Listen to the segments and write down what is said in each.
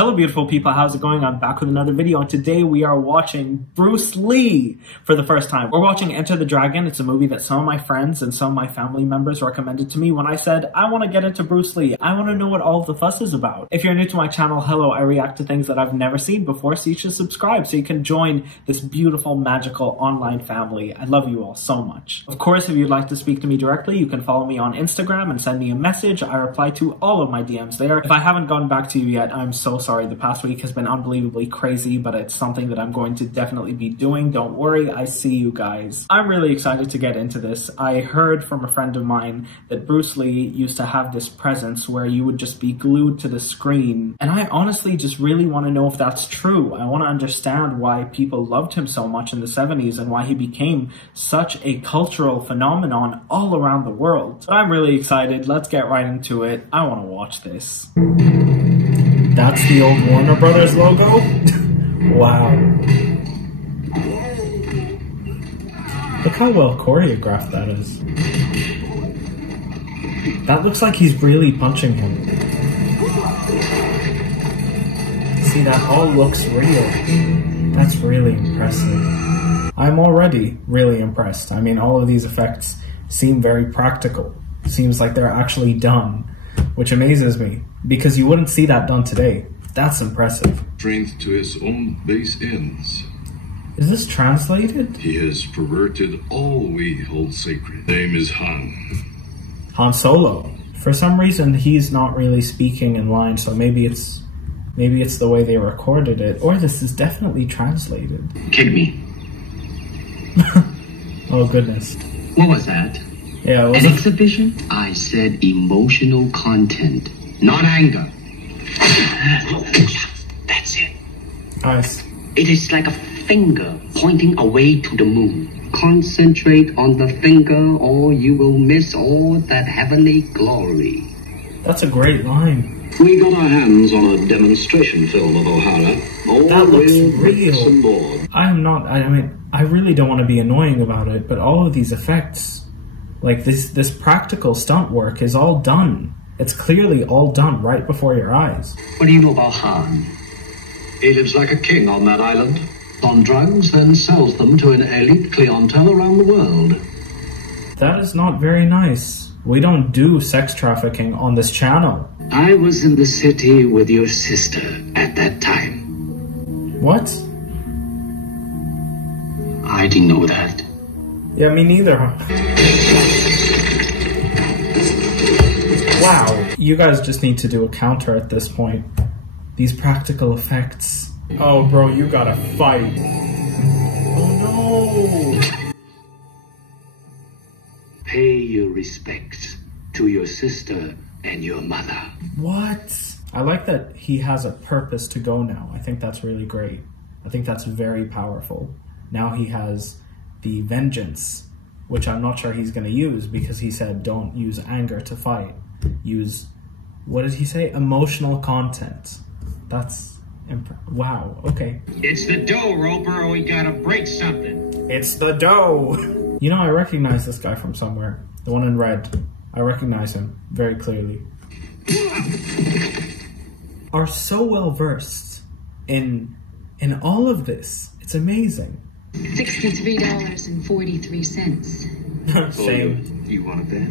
Hello beautiful people, how's it going? I'm back with another video, and today we are watching Bruce Lee for the first time. We're watching Enter the Dragon. It's a movie that some of my friends and some of my family members recommended to me when I said, I want to get into Bruce Lee. I want to know what all of the fuss is about. If you're new to my channel, hello, I react to things that I've never seen before, so you should subscribe so you can join this beautiful, magical online family. I love you all so much. Of course, if you'd like to speak to me directly, you can follow me on Instagram and send me a message. I reply to all of my DMs there. If I haven't gone back to you yet, I'm so sorry. The past week has been unbelievably crazy, but it's something that I'm going to definitely be doing. Don't worry, I see you guys. I'm really excited to get into this. I heard from a friend of mine that Bruce Lee used to have this presence where you would just be glued to the screen. And I honestly just really want to know if that's true. I want to understand why people loved him so much in the 70s and why he became such a cultural phenomenon all around the world. But I'm really excited. Let's get right into it. I want to watch this. That's the old Warner Brothers logo? Wow. Look how well choreographed that is. That looks like he's really punching him. See, that all looks real. That's really impressive. I'm already really impressed. I mean, all of these effects seem very practical. Seems like they're actually done, which amazes me, because you wouldn't see that done today. That's impressive. Strength to his own base ends. Is this translated? He has perverted all we hold sacred. Name is Han Solo. For some reason, he's not really speaking in line, so maybe it's the way they recorded it, or this is definitely translated. Kick me. Oh goodness. What was that? Yeah, it was an exhibition? I said emotional content, not anger. That's it. Nice. It is like a finger pointing away to the moon. Concentrate on the finger or you will miss all that heavenly glory. That's a great line. We got our hands on a demonstration film of O'Hara. That looks real. I really don't want to be annoying about it, but all of these effects, like this practical stunt work is all done. It's clearly all done right before your eyes. What do you know about Han? He lives like a king on that island. On drugs, then sells them to an elite clientele around the world. That is not very nice. We don't do sex trafficking on this channel. I was in the city with your sister at that time. What? I didn't know that. Yeah, me neither. Wow, you guys just need to do a counter at this point. These practical effects. Oh, bro, you gotta fight. Oh, no. Pay your respects to your sister and your mother. What? I like that he has a purpose to go now. I think that's really great. I think that's very powerful. Now he has the vengeance, which I'm not sure he's gonna use because he said don't use anger to fight. Use, what did he say? Emotional content. That's, wow, okay. It's the dough, Roper, or we gotta break something. It's the dough. You know, I recognize this guy from somewhere. The one in red. I recognize him very clearly. Are so well versed in all of this. It's amazing. $63.43. Same. You want a bet?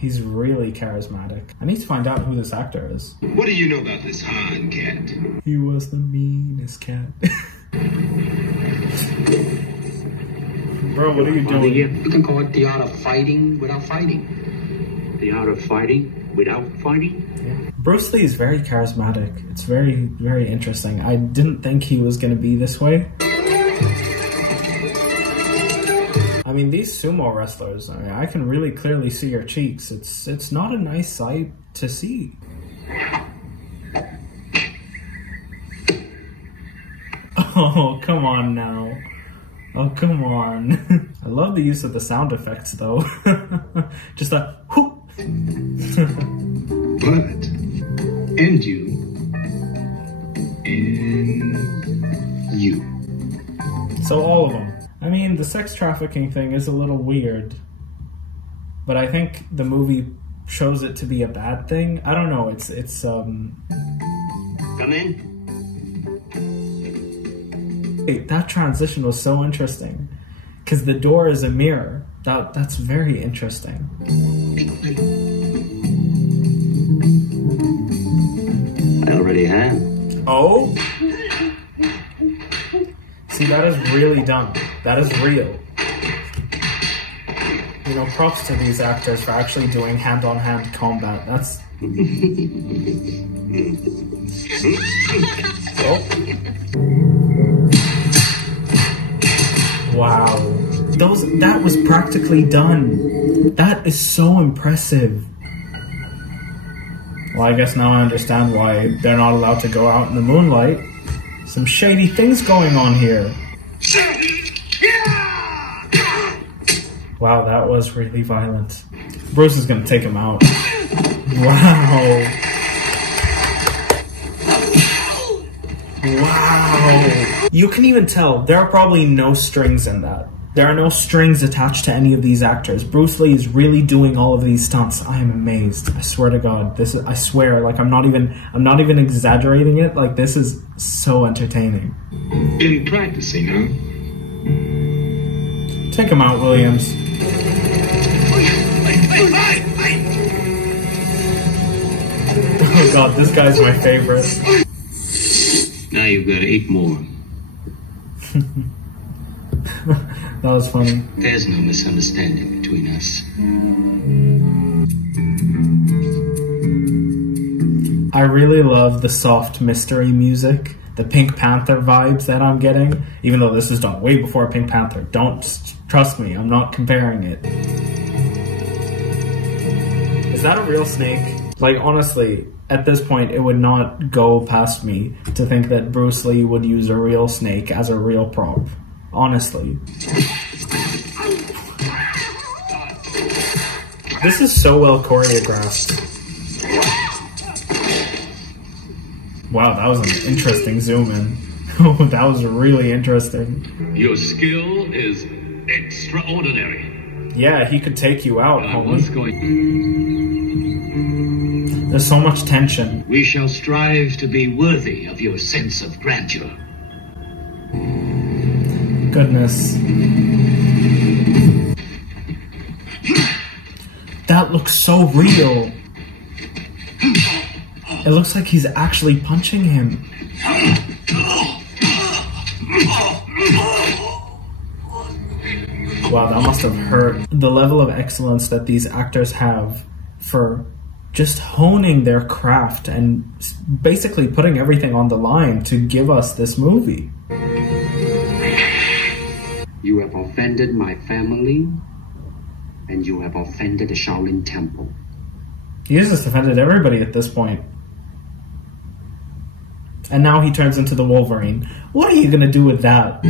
He's really charismatic. I need to find out who this actor is. What do you know about this Han cat? He was the meanest cat. Bro, what are you doing? You can call it the art of fighting without fighting. The art of fighting without fighting? Yeah. Bruce Lee is very charismatic. It's very, very interesting. I didn't think he was going to be this way. I mean, these sumo wrestlers, I can really clearly see your cheeks. It's not a nice sight to see. Oh, come on now. Oh, come on. I love the use of the sound effects, though. Just a whoop. But, and you, and you. So all of them. I mean, the sex trafficking thing is a little weird, but I think the movie shows it to be a bad thing. I don't know, it's Got Come in. That transition was so interesting because the door is a mirror. That's very interesting. I already have. Oh? See, that is really done. That is real. You know, props to these actors for actually doing hand-on-hand combat. That's... Oh. Wow. That was practically done. That is so impressive. Well, I guess now I understand why they're not allowed to go out in the moonlight. Some shady things going on here. Wow, that was really violent. Bruce is gonna take him out. Wow. Wow. You can even tell there are probably no strings in that. There are no strings attached to any of these actors. Bruce Lee is really doing all of these stunts. I am amazed. I swear to God. I swear, like I'm not even exaggerating it. Like this is so entertaining. In practicing, huh? Take him out, Williams. Oh God, this guy's my favorite. Now you've got 8 more. That was funny. There's no misunderstanding between us. I really love the soft mystery music, the Pink Panther vibes that I'm getting, even though this is done way before Pink Panther. Don't trust me, I'm not comparing it. Is that a real snake? Like, honestly, at this point, it would not go past me to think that Bruce Lee would use a real snake as a real prop. Honestly. This is so well choreographed. Wow, that was an interesting zoom in. That was really interesting. Your skill is extraordinary. Yeah, he could take you out, What's homie. going? There's so much tension. We shall strive to be worthy of your sense of grandeur. Goodness. That looks so real. It looks like he's actually punching him. Wow, that must have hurt. The level of excellence that these actors have for just honing their craft and basically putting everything on the line to give us this movie. You have offended my family, and you have offended the Shaolin Temple. He has just offended everybody at this point. And now he turns into the Wolverine. What are you gonna do with that?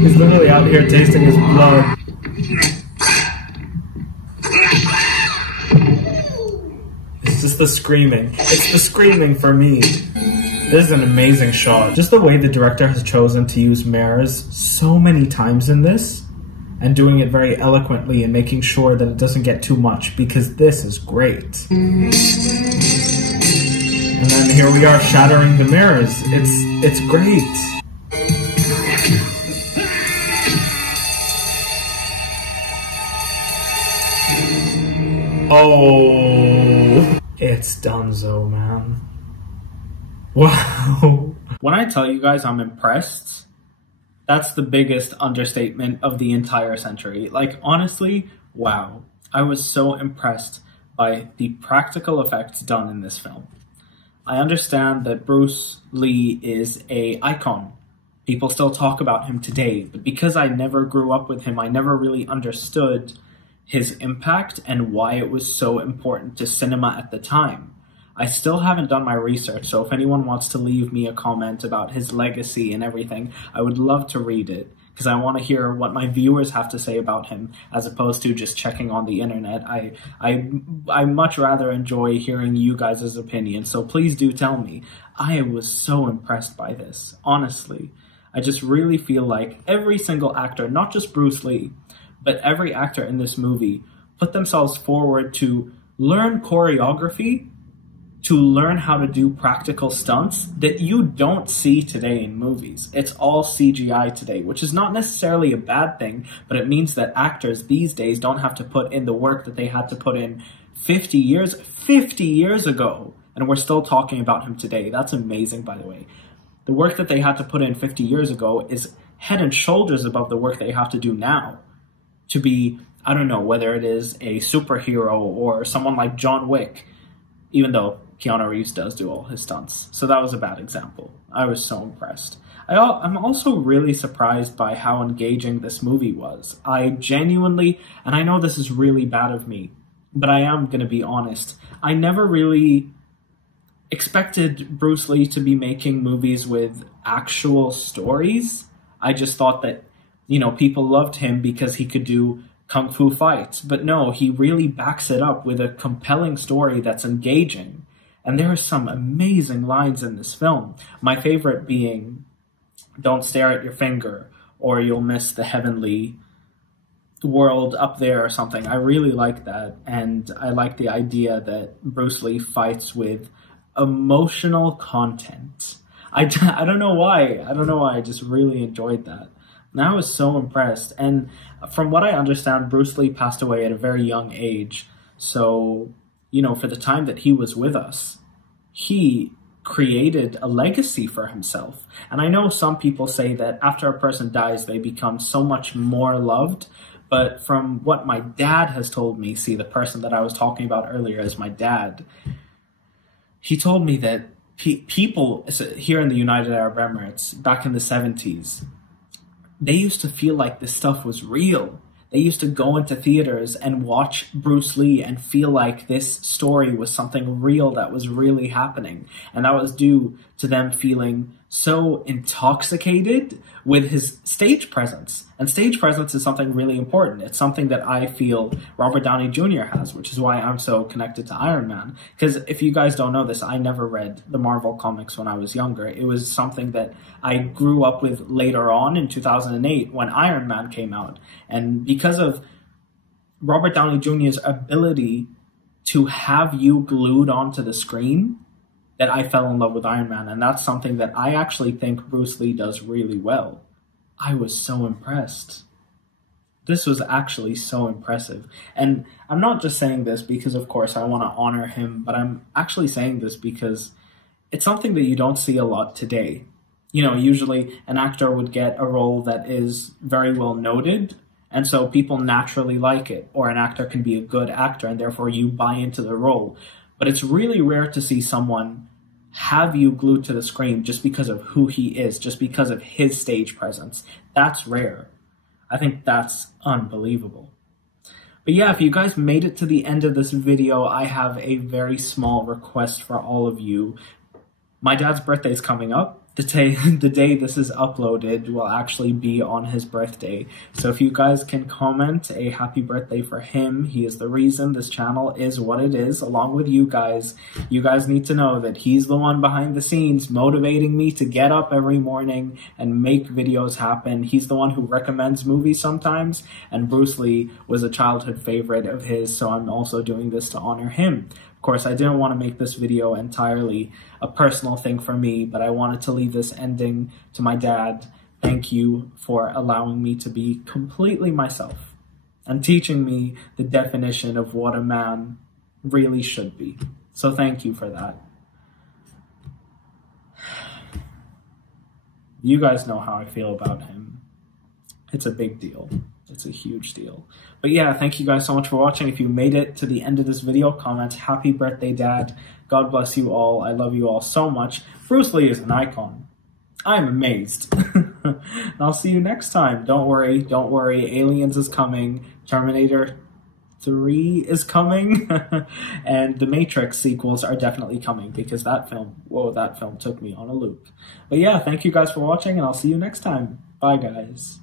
He's literally out here tasting his blood. It's just the screaming. It's the screaming for me. This is an amazing shot. Just the way the director has chosen to use mirrors so many times in this, and doing it very eloquently and making sure that it doesn't get too much, because this is great. And then here we are shattering the mirrors. It's great. Oh, it's donezo, man. Wow. When I tell you guys I'm impressed, that's the biggest understatement of the entire century. Like, honestly, wow. I was so impressed by the practical effects done in this film. I understand that Bruce Lee is an icon. People still talk about him today, but because I never grew up with him, I never really understood his impact and why it was so important to cinema at the time. I still haven't done my research, so if anyone wants to leave me a comment about his legacy and everything, I would love to read it, because I want to hear what my viewers have to say about him, as opposed to just checking on the internet. I much rather enjoy hearing you guys' opinions, so please do tell me. I was so impressed by this, honestly. I just really feel like every single actor, not just Bruce Lee, but every actor in this movie, put themselves forward to learn choreography, to learn how to do practical stunts that you don't see today in movies. It's all CGI today, which is not necessarily a bad thing, but it means that actors these days don't have to put in the work that they had to put in 50 years ago. And we're still talking about him today. That's amazing, by the way. The work that they had to put in 50 years ago is head and shoulders above the work they have to do now to be, I don't know, whether it is a superhero or someone like John Wick, even though Keanu Reeves does do all his stunts. So that was a bad example. I was so impressed. I'm also really surprised by how engaging this movie was. I genuinely, and I know this is really bad of me, but I am going to be honest, I never really expected Bruce Lee to be making movies with actual stories. I just thought that, people loved him because he could do kung fu fights. But no, he really backs it up with a compelling story that's engaging. And there are some amazing lines in this film. My favorite being, "Don't stare at your finger or you'll miss the heavenly world up there," or something. I really like that. And I like the idea that Bruce Lee fights with emotional content. I don't know why. I just really enjoyed that. And I was so impressed. And from what I understand, Bruce Lee passed away at a very young age. So, for the time that he was with us, he created a legacy for himself. And I know some people say that after a person dies, they become so much more loved. But from what my dad has told me, see, the person that I was talking about earlier is my dad, he told me that people here in the United Arab Emirates, back in the 70s, they used to feel like this stuff was real. They used to go into theaters and watch Bruce Lee and feel like this story was something real that was really happening. And that was due to them feeling so intoxicated with his stage presence. And stage presence is something really important. It's something that I feel Robert Downey Jr. has, which is why I'm so connected to Iron Man. Because if you guys don't know this, I never read the Marvel comics when I was younger. It was something that I grew up with later on in 2008 when Iron Man came out. And because of Robert Downey Jr.'s ability to have you glued onto the screen, that I fell in love with Iron Man. And that's something that I actually think Bruce Lee does really well. I was so impressed. This was actually so impressive. And I'm not just saying this because, of course, I want to honor him, but I'm actually saying this because it's something that you don't see a lot today. Usually an actor would get a role that is very well noted, and so people naturally like it. Or an actor can be a good actor, and therefore you buy into the role. But it's really rare to see someone have you glued to the screen just because of who he is, just because of his stage presence. That's rare. I think that's unbelievable. But yeah, if you guys made it to the end of this video, I have a very small request for all of you. My dad's birthday is coming up. The day this is uploaded will actually be on his birthday. So if you guys can comment a happy birthday for him, he is the reason this channel is what it is, along with you guys. You guys need to know that he's the one behind the scenes motivating me to get up every morning and make videos happen. He's the one who recommends movies sometimes, and Bruce Lee was a childhood favorite of his, so I'm also doing this to honor him. Of course, I didn't want to make this video entirely a personal thing for me, but I wanted to leave this ending to my dad. Thank you for allowing me to be completely myself and teaching me the definition of what a man really should be. So thank you for that. You guys know how I feel about him. It's a big deal. It's a huge deal. But yeah, thank you guys so much for watching. If you made it to the end of this video, comment happy birthday, Dad. God bless you all. I love you all so much. Bruce Lee is an icon. I'm amazed. And I'll see you next time. Don't worry. Aliens is coming. Terminator 3 is coming. And the Matrix sequels are definitely coming because that film took me on a loop. But yeah, thank you guys for watching, and I'll see you next time. Bye, guys.